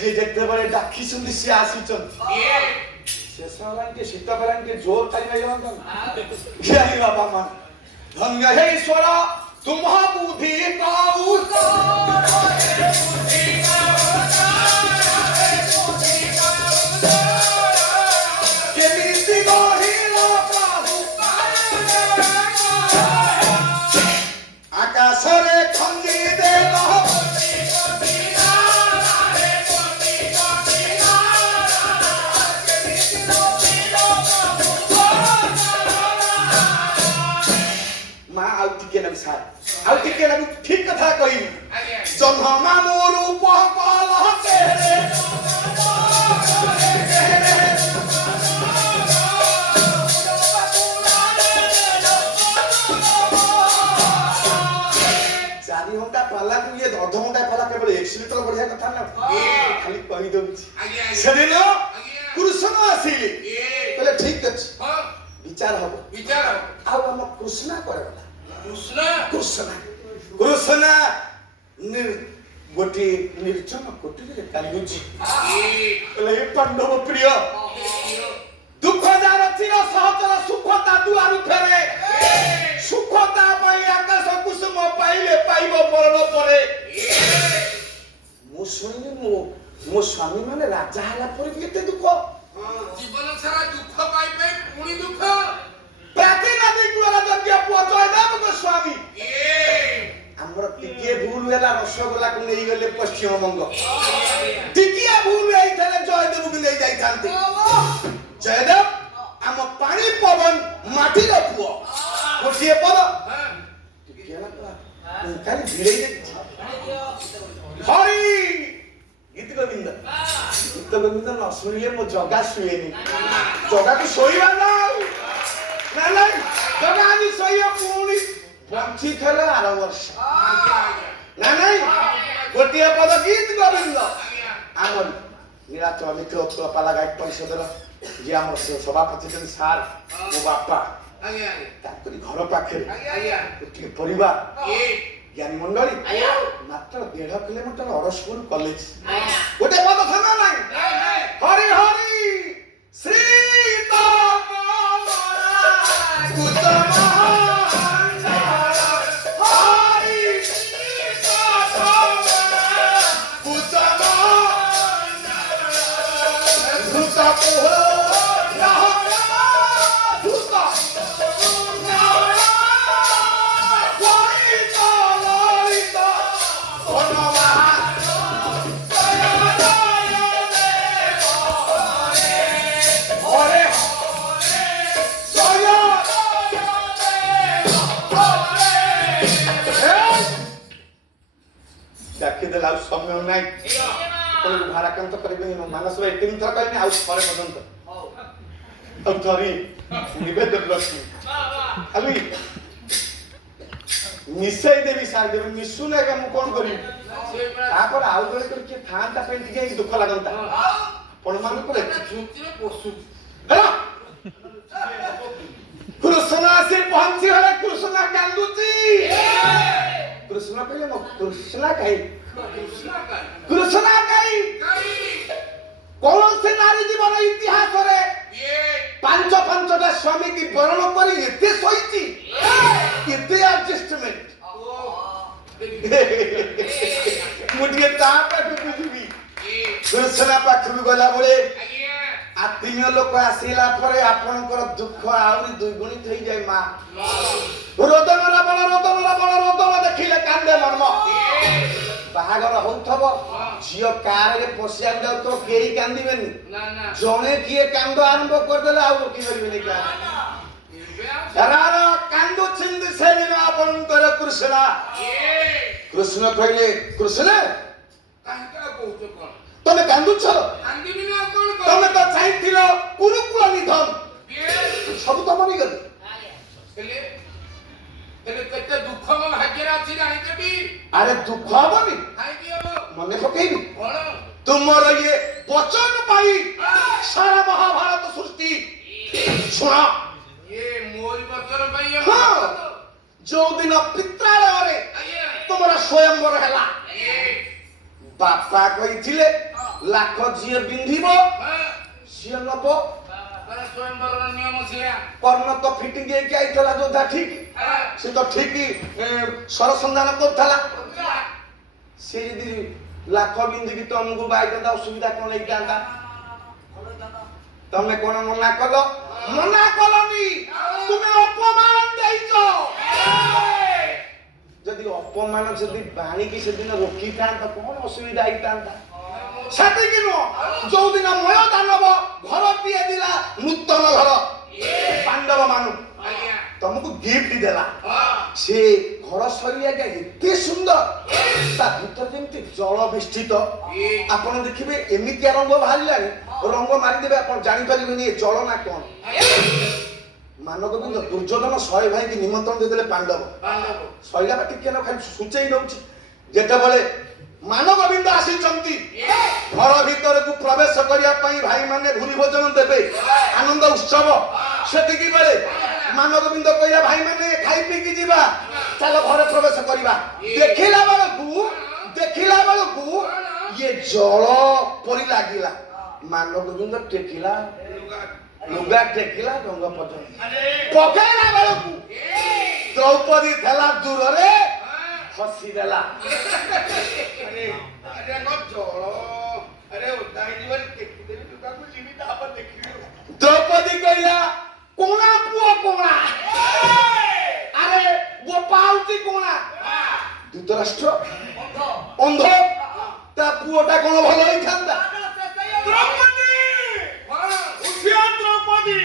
जे ଯେତେବେଳେ ଡାକିଛନ୍ତି ସେ ଆସିଛନ୍ତି ଶେଷ ହେଲାଣି ଟିକେ ଶୀତ ହେଲାଣି ଟିକେ ଜୋର ଖାଇ ଜ୍ଞାନୀ ବାବା ମା ଧନ୍ୟ ହେ ଈଶ୍ୱର ତୁମ ବୁଦ୍ଧି କେମିତି ଗଢ଼ିଲ ପ୍ରଭୁ ଆକାଶରେ ଖଞ୍ଜି ଦେଲ ଆଉ ଟିକେ ଲାଗୁ ଠିକ କଥା କହିବି ଜହ୍ନମା ମୋ ରୂପ ଚାରି ଘଣ୍ଟା ପାଲାକୁ ଇଏ ଅଧଘଣ୍ଟା ପାଲା କେବଳ ଏକ୍ସିଲେଟର ବଢିଆ କଥା ନା ଖାଲି କହିଦଉଛି ସେଦିନ କୃଷ୍ଣ ଆସିଲେ କହିଲେ ଠିକ ଅଛି ବିଚାର ହବ ଆଉ ଆମ କୃଷ୍ଣ କୁଆଡେ ଗଲା କୃଷ୍ଣ ଗୋଟିଏ ନିର୍ଜନ କୋଠରୀରେ କାନ୍ଦୁଛି କହିଲେ ପାଣ୍ଡବ ପ୍ରିୟ ଦୁଃଖ ଯାର ଚିର ସହଚର ସୁଖ ତା ଦୁଆରୁ ଫେରେ ସୁଖ ତା ପାଇଁ ଆକାଶ କୁସୁମ ପାଇଲେ ପାଇବ ମରଣ ପରେ ମୁଁ ଶୁଣିଲି ମୋ ସ୍ୱାମୀ ମାନେ ରାଜା ହେଲା ପରେ ବି ଏତେ ଦୁଃଖ ଜୀବନ ସାରା ଦୁଃଖ ପାଇ ପାଇ ପୁଣି ଦୁଃଖ ପ୍ରାଚୀନ ଦିଗୁର ଯଜ୍ଞ ପୁଅ ଜୟଦେବ ଗୋସ୍ୱାମୀ ଆମର ଟିକିଏ ଭୁଲ ହେଲା ରସଗୋଲାକୁ ନେଇଗଲେ ପଶ୍ଚିମବଙ୍ଗ ଟିକିଏ ଭୁଲ ହେଇଥିଲେ ଜୟଦେବକୁ ନେଇ ଯାଇଥାନ୍ତେ ଜୟଦେବ ଆମ ପାଣି ପବନ ମାଟିର ପୁଅ ଗୋଟିଏ ପଦ ଟିକେ ଖାଲି ଭିଡ଼େଇ ଦେଖିଛି ହରି ଗୀତ ଗୋବିନ୍ଦ ନ ଶୁଣିଲେ ମୋ ଜଗା ଶୁଏନି ଜଗାକୁ ଶୋଇବା ନା ନାଇଁ ଜଗା ଆଜି ଶୋଇବ ପୁଣି ବଞ୍ଚିଥିଲେ ଆର ବର୍ଷ ନା ନାଇଁ ଗୋଟିଏ ପଦ ଗୀତ ଗୋବିନ୍ଦ ଆମର ନୀଳାଚଳ ମିତ୍ର ଉତ୍କଳ ପାଲା ଗାୟକ ପରିଷଦର ଯିଏ ଆମର ସଭାପତି ଅଛନ୍ତି ସାର୍ ମୋ ବାପା ତାଙ୍କରି ଘର ପାଖରେ ଗୋଟିଏ ପରିବାର ଜ୍ଞାନୀ ମଣ୍ଡଳୀ ମାତ୍ର 1.5 କିଲୋମିଟର ଅରସପୁର କଲେଜ ଗୋଟେ ପଦ ଥାନା ନାଇଁ ହରି ହରି ଶ୍ରୀ ଆଉ ସମୟ ନାହିଁ ଭାରାକ୍ରାନ୍ତ କରିବେ ମାନସର 3 ଥର କହିନି ଆଉ ଥରେ ପର୍ଯ୍ୟନ୍ତ ଆଉ ଥରେ ନିବେଦନ ରଖି ଖାଲି ମିଶେଇ ଦେବି ସାର ଦେବି ମିଶୁ ନା ମୁଁ କଣ କରିବି ତାପରେ ଆଉ ବେଳେ କରି କିଏ ଥାନ୍ତା ପାଇଁ ଟିକେ ଦୁଃଖ ଲାଗନ୍ତା ଆପଣ ମାନଙ୍କୁ କୃଷ୍ଣ ଆସି ପହଞ୍ଚିଗଲେ କୃଷ୍ଣ କାନ୍ଦୁଛି କୃଷ୍ଣ କହିଲେ ମୋ କୃଷ୍ଣ କାହିଁ କୃଷ୍ଣ କାହିଁ କୌଣସି ନାରୀ ଜୀବନ ଇତିହାସରେ 5ଟା ସ୍ୱାମୀ କି ବରଣ କରି ଏତେ ଶୋଇଛି ଏତେ ଆଡଜଷ୍ଟମେଣ୍ଟ ମୁଁ ଟିକେ ତା ପାଖକୁ ଯିବି କୃଷ୍ଣ ପାଖକୁ ଗଲା ବେଳେ ଆତ୍ମୀୟ ଲୋକ ଆସିଲା ପରେ ଆପଣଙ୍କର ଦୁଃଖ ଆହୁରି ଦ୍ୱିଗୁଣିତ ହେଇଯାଏ ମା ରୋଦନ ଦେଖିଲେ କାନ୍ଦେ ମର୍ମ ବାହାଘର ହଉଥିବ ଝିଅ କାରରେ ପଶିବାକୁ ଯାଉଥିବ କେହି କାନ୍ଦିବେନି ଜଣେ କିଏ କାନ୍ଦ ଆରମ୍ଭ କରିଦେଲେ ଆଉ ରୋକି ପାରିବେନି କାନ୍ଦୁଛନ୍ତି ସେଦିନ ଆପଣଙ୍କର କୃଷ୍ଣ କହିଲେ କୃଷ୍ଣ ତମେ କାନ୍ଦୁଛ ତମେ ତ ଚାହିଁଥିଲ କୁରୁକୁଳ ନିଧନ ସବୁ ତ ମରିଗଲେ କେତେ ଦୁଃଖ ମୋ ଭାଗ୍ୟରେ ଅଛି ଜାଣିଦେବି ଆରେ ଦୁଃଖ ହବନି ମନେ ପକେଇବି ତୁମର ଇଏ ବଚନ ପାଇ ସାରା ମହାଭାରତ ସୃଷ୍ଟି ଶୁଣ ମୋରି ବଚନ ପାଇଁ ଯୋଉ ଦିନ ପିତ୍ରାଳୟରେ ତୁମର ସ୍ୱୟଂବର ହେଲା ବାପା କହିଥିଲେ ଲାଖ ଯିଏ ବିନ୍ଧିବ ସିଏ ନବ। ସ୍ୱୟଂବରର ନିୟମ ସେଇଆ। କର୍ଣ୍ଣ ତ ଫିଟିଙ୍ଗ ହେଇକି ଆଇଥିଲା ଯୋଉଟା ଠିକ ସେ ତ ଠିକ ସରସନ୍ଧାନ କରୁଥିଲା। ସେ ଯଦି ଲାଖ ବିନ୍ଧିକି ତମକୁ ବାଇଥାନ୍ତା ଅସୁବିଧା କଣ ହେଇଥାନ୍ତା? ତମେ କଣ ମନା କଲ? ମନା କଲନି, ତୁମେ ଅପମାନ ଦେଇଛ। ଯଦି ଅପମାନ ଯଦି ବାଣିକି ସେଦିନ ରୋକିଥାନ୍ତା କଣ ଅସୁବିଧା ହେଇଥାନ୍ତା? ସେତିକି ନୁହଁ, ଯୋଉଦିନ ମୟ ଦାନବ ଘର ତିଆରି ଦେଲା, ନୂତନ ଘର ପାଣ୍ଡବ ମାନଙ୍କୁ ତମକୁ ଗିଫ୍ଟ ଦେଲା। ସେ ଘର ଶୈଳୀ ଆଜ୍ଞା ଏତେ ସୁନ୍ଦର, ତା ଭିତରେ ଯେମିତି ଜଳ ବିଷ୍ଠିତ। ଆପଣ ଦେଖିବେ ଏମିତିଆ ରଙ୍ଗ ବାହାରିଲାଣି, ରଙ୍ଗ ମାରିଦେବେ ଆପଣ ଜାଣିପାରିବେନି ଏ ଜଳ ନା କଣ। ମାନଗୋବିନ୍ଦ ଦୁର୍ଯ୍ୟୋଧନ 100 ଭାଇକି ନିମନ୍ତ୍ରଣ ଦେଇଦେଲେ ପାଣ୍ଡବ। ଶୈଳା ବା ଟିକେ ଖାଲି ସୂଚେଇ ଦଉଛି। ଯେତେବେଳେ ମାନଗୋବିନ୍ଦ ଆସିଛନ୍ତି ଘର ଭିତରକୁ ପ୍ରବେଶ କରିବା ପାଇଁ ଭାଇମାନେ ଭୂରି ଭୋଜନ ଦେବେ, ଆନନ୍ଦ ଉତ୍ସବ। ସେତିକି ବେଳେ ମାନଗୋବିନ୍ଦ କହିଲା ଭାଇମାନେ ଖାଇ ପିଇକି ଯିବା, ଚାଲ ଘରେ ପ୍ରବେଶ କରିବା। ଦେଖିଲା ବେଳକୁ ଇଏ ଜଳ ପରି ଲାଗିଲା। ମାନଗୋବିନ୍ଦ ଟେକିଲା ଲୁଗା, ଟେକିଲା ରଙ୍ଗ ପର୍ଯ୍ୟନ୍ତ ପକେଇଲା ବେଳକୁ ଦ୍ରୌପଦୀ ଥିଲା ଦୂରରେ ହସିଦେଲା। ଦ୍ରୌପଦୀ କହିଲା କୋଣା ପୁଅ କୋଣା, ଆରେ ବୋପା ହଉଛି କୋଣା। ଧୃତରାଷ୍ଟ୍ର ଅନ୍ଧ, ତା ପୁଅଟା କଣ ଭଲ ହେଇଥାନ୍ତା? ଦ୍ରୌପଦୀ! ଦ୍ରୌପଦୀ!